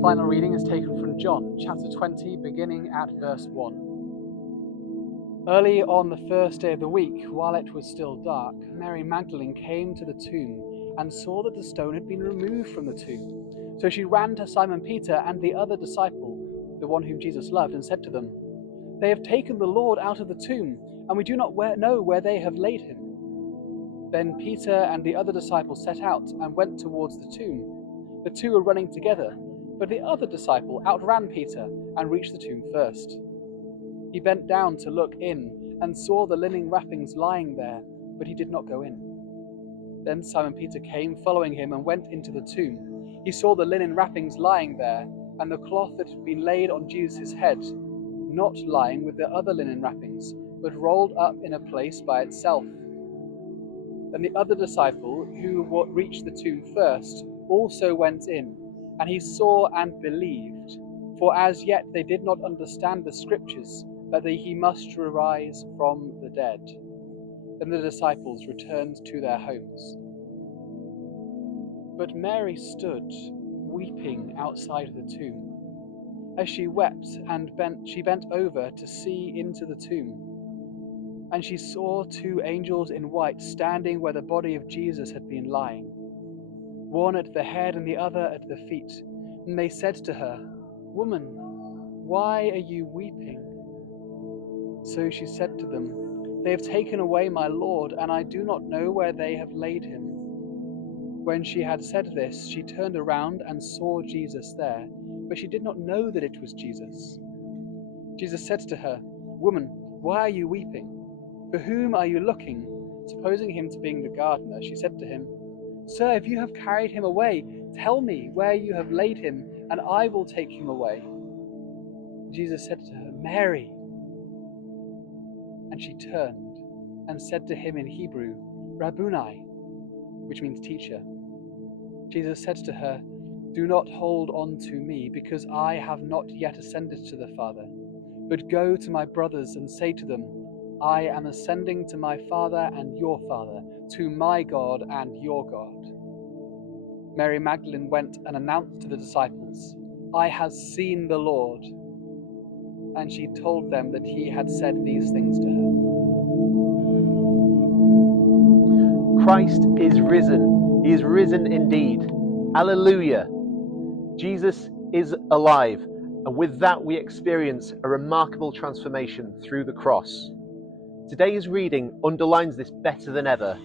final reading is taken from John, chapter 20, beginning at verse 1. Early on the first day of the week, while it was still dark, Mary Magdalene came to the tomb and saw that the stone had been removed from the tomb. So she ran to Simon Peter and the other disciple, the one whom Jesus loved, and said to them, "They have taken the Lord out of the tomb, and we do not know where they have laid him." Then Peter and the other disciple set out and went towards the tomb. The two were running together, but the other disciple outran Peter and reached the tomb first. He bent down to look in and saw the linen wrappings lying there, but he did not go in. Then Simon Peter came, following him, and went into the tomb. He saw the linen wrappings lying there, and the cloth that had been laid on Jesus' head, not lying with the other linen wrappings, but rolled up in a place by itself. Then the other disciple, who reached the tomb first, also went in, and he saw and believed, for as yet they did not understand the scriptures, that he must arise from the dead. Then the disciples returned to their homes. But Mary stood, weeping outside the tomb. As she wept she bent over to see into the tomb. And she saw two angels in white standing where the body of Jesus had been lying, one at the head and the other at the feet. And they said to her, "Woman, why are you weeping?" So she said to them, "They have taken away my Lord, and I do not know where they have laid him." When she had said this, she turned around and saw Jesus there, but she did not know that it was Jesus. Jesus said to her, "Woman, why are you weeping? For whom are you looking?" Supposing him to be the gardener, she said to him, "Sir, if you have carried him away, tell me where you have laid him, and I will take him away." Jesus said to her, "Mary." And she turned and said to him in Hebrew, "Rabboni," which means teacher. Jesus said to her, "Do not hold on to me, because I have not yet ascended to the Father. But go to my brothers and say to them, I am ascending to my Father and your Father, to my God and your God." Mary Magdalene went and announced to the disciples, "I have seen the Lord." And she told them that he had said these things to her. Christ is risen. He is risen indeed. Alleluia. Jesus is alive, and with that we experience a remarkable transformation through the cross. Today's reading underlines this better than ever,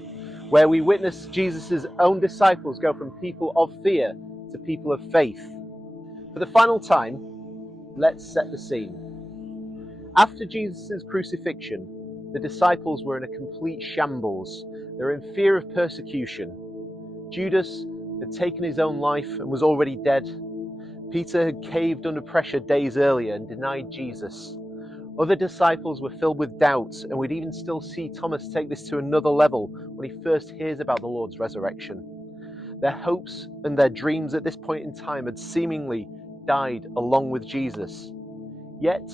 where we witness Jesus' own disciples go from people of fear to people of faith. For the final time, let's set the scene. After Jesus' crucifixion, the disciples were in a complete shambles. They were in fear of persecution. Judas had taken his own life and was already dead. Peter had caved under pressure days earlier and denied Jesus. Other disciples were filled with doubts, and we'd even still see Thomas take this to another level when he first hears about the Lord's resurrection. Their hopes and their dreams at this point in time had seemingly died along with Jesus. Yet,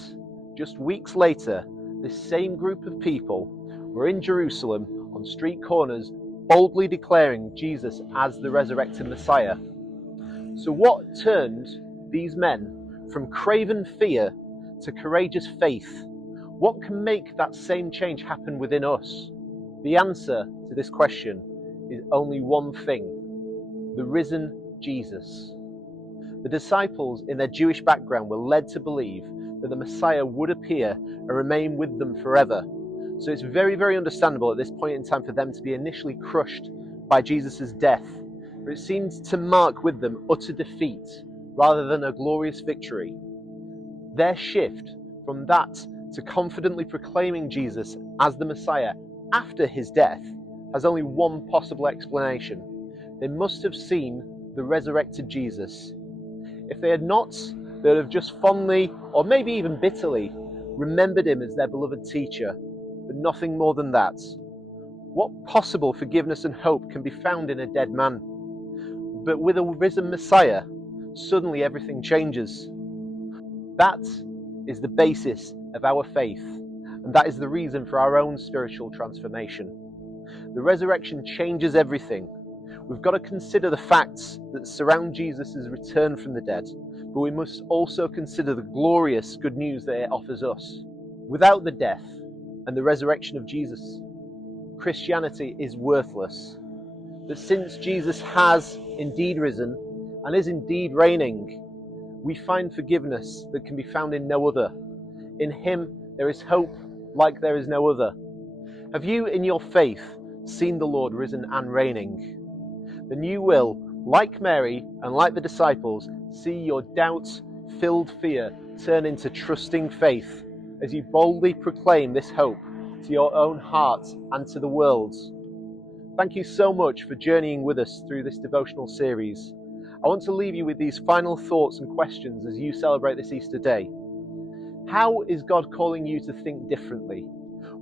just weeks later, this same group of people were in Jerusalem on street corners, boldly declaring Jesus as the resurrected Messiah. So what turned these men from craven fear to courageous faith? What can make that same change happen within us? The answer to this question is only one thing: the risen Jesus. The disciples, in their Jewish background, were led to believe that the Messiah would appear and remain with them forever. So it's very, very understandable at this point in time for them to be initially crushed by Jesus' death. But it seems to mark with them utter defeat rather than a glorious victory. Their shift from that to confidently proclaiming Jesus as the Messiah after his death has only one possible explanation. They must have seen the resurrected Jesus. If they had not, they would have just fondly, or maybe even bitterly, remembered him as their beloved teacher, but nothing more than that. What possible forgiveness and hope can be found in a dead man? But with a risen Messiah, suddenly everything changes. That is the basis of our faith, and that is the reason for our own spiritual transformation. The resurrection changes everything. We've got to consider the facts that surround Jesus' return from the dead, but we must also consider the glorious good news that it offers us. Without the death and the resurrection of Jesus, Christianity is worthless. But since Jesus has indeed risen and is indeed reigning, we find forgiveness that can be found in no other. In him there is hope like there is no other. Have you in your faith seen the Lord risen and reigning? Then you will, like Mary and like the disciples, see your doubt-filled fear turn into trusting faith as you boldly proclaim this hope to your own heart and to the world. Thank you so much for journeying with us through this devotional series. I want to leave you with these final thoughts and questions as you celebrate this Easter day. How is God calling you to think differently?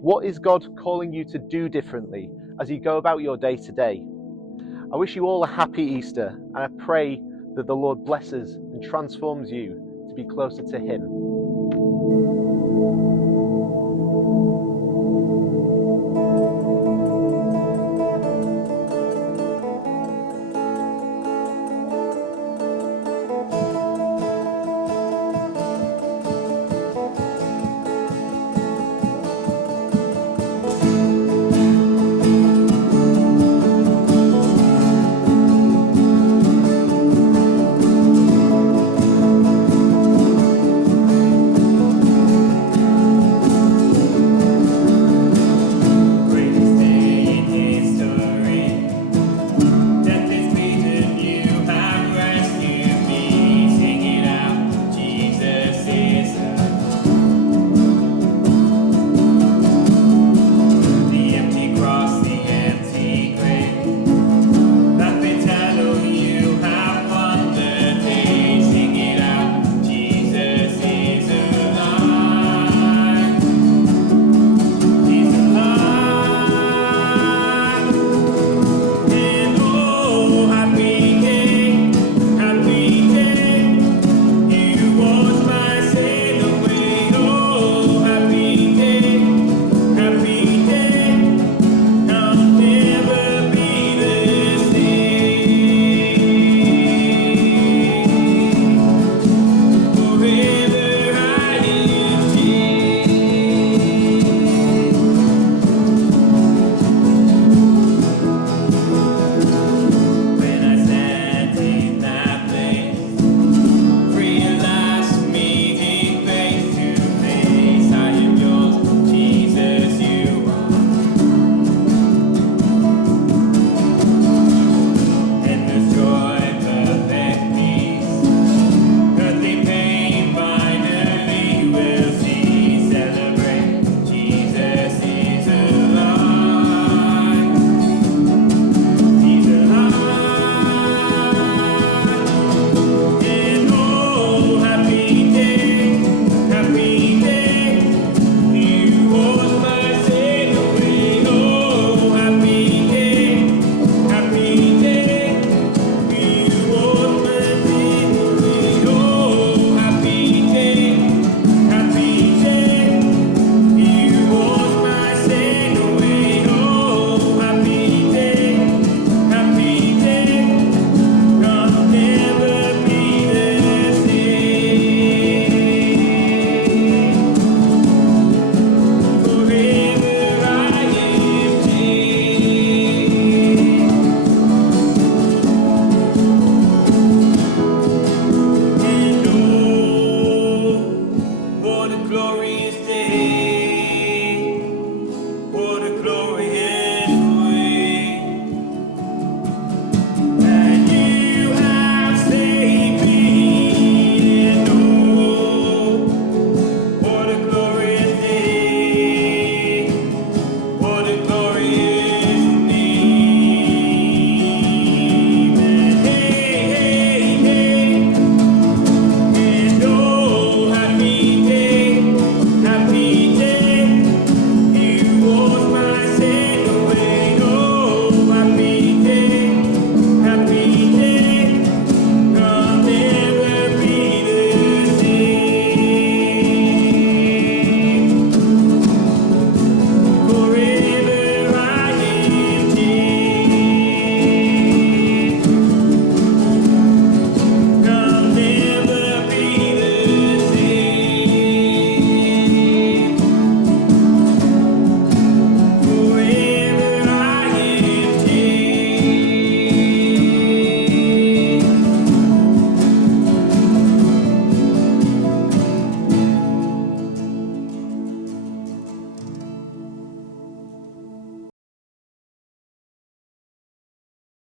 What is God calling you to do differently as you go about your day to day? I wish you all a happy Easter, and I pray that the Lord blesses and transforms you to be closer to Him.